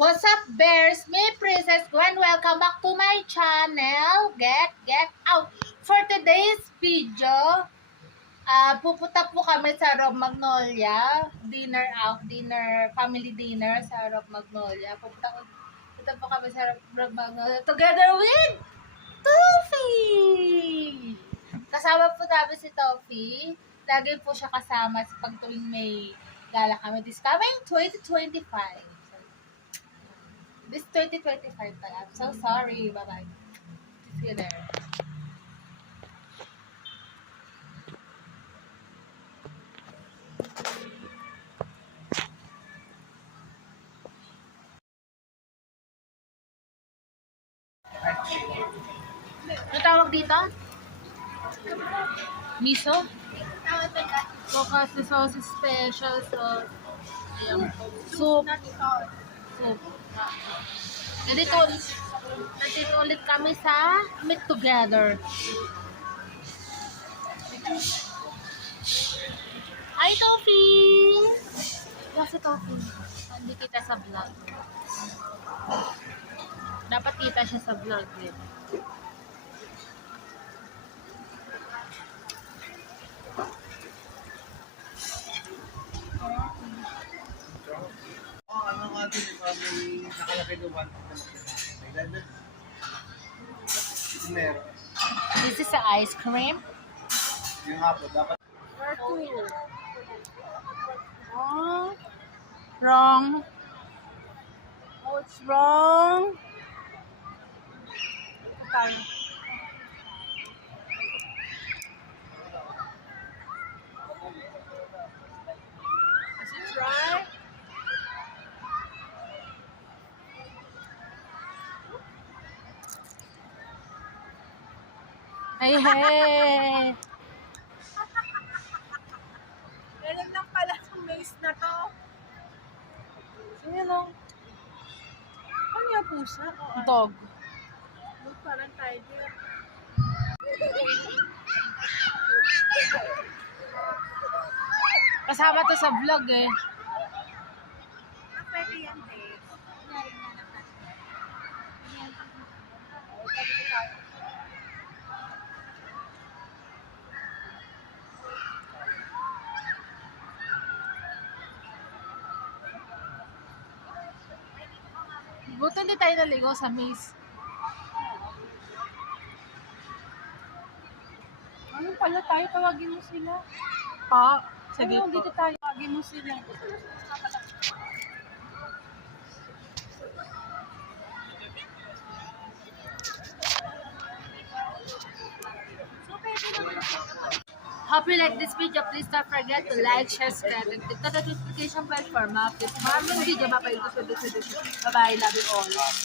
What's up, bears? Me, Princess Gwen. Welcome back to my channel. Get out. For today's video, pupunta po kami sa Rob Magnolia. Family dinner sa Rob Magnolia. Pupunta po kami sa Rob Magnolia together with Toffee! Kasama po namin si Toffee. Lagi po siya kasama sa pag tuwing may gala kami. This coming 2025. This 2025 pala. I'm so sorry. Bye-bye. See you there. Ano tawag dito? Miso? Focus the sauce special sauce. Ayan. Soup. Nandito ulit kami sa Meet Together. Hi, Toffee! Yan si Toffee. Hindi kita sa vlog. Dapat kita siya sa vlog din. Ano nga din, may nakalagay na 1 meron. This is the ice cream. Yung nga po, dapat Oh, wrong. What's wrong? Okay. Is it right? Hey, hey! Galing lang pala yung maze na to. Sino lang? Ano yung pusa? O ano? Dog. Look, parang tiger. Kasama to sa vlog eh. Pwede yan, te. Buti hindi tayo naligo sa maze. Ano pala tayo? Tawagin mo sila. Pa? Sige Ayun, po. dito tayo. Tawagin mo sila. So, pwede naman. Hope you like this video. Please don't forget to like, share, subscribe, and click the notification bell for more updates. Maraming video. Bye-bye. Bye-bye. Love you all.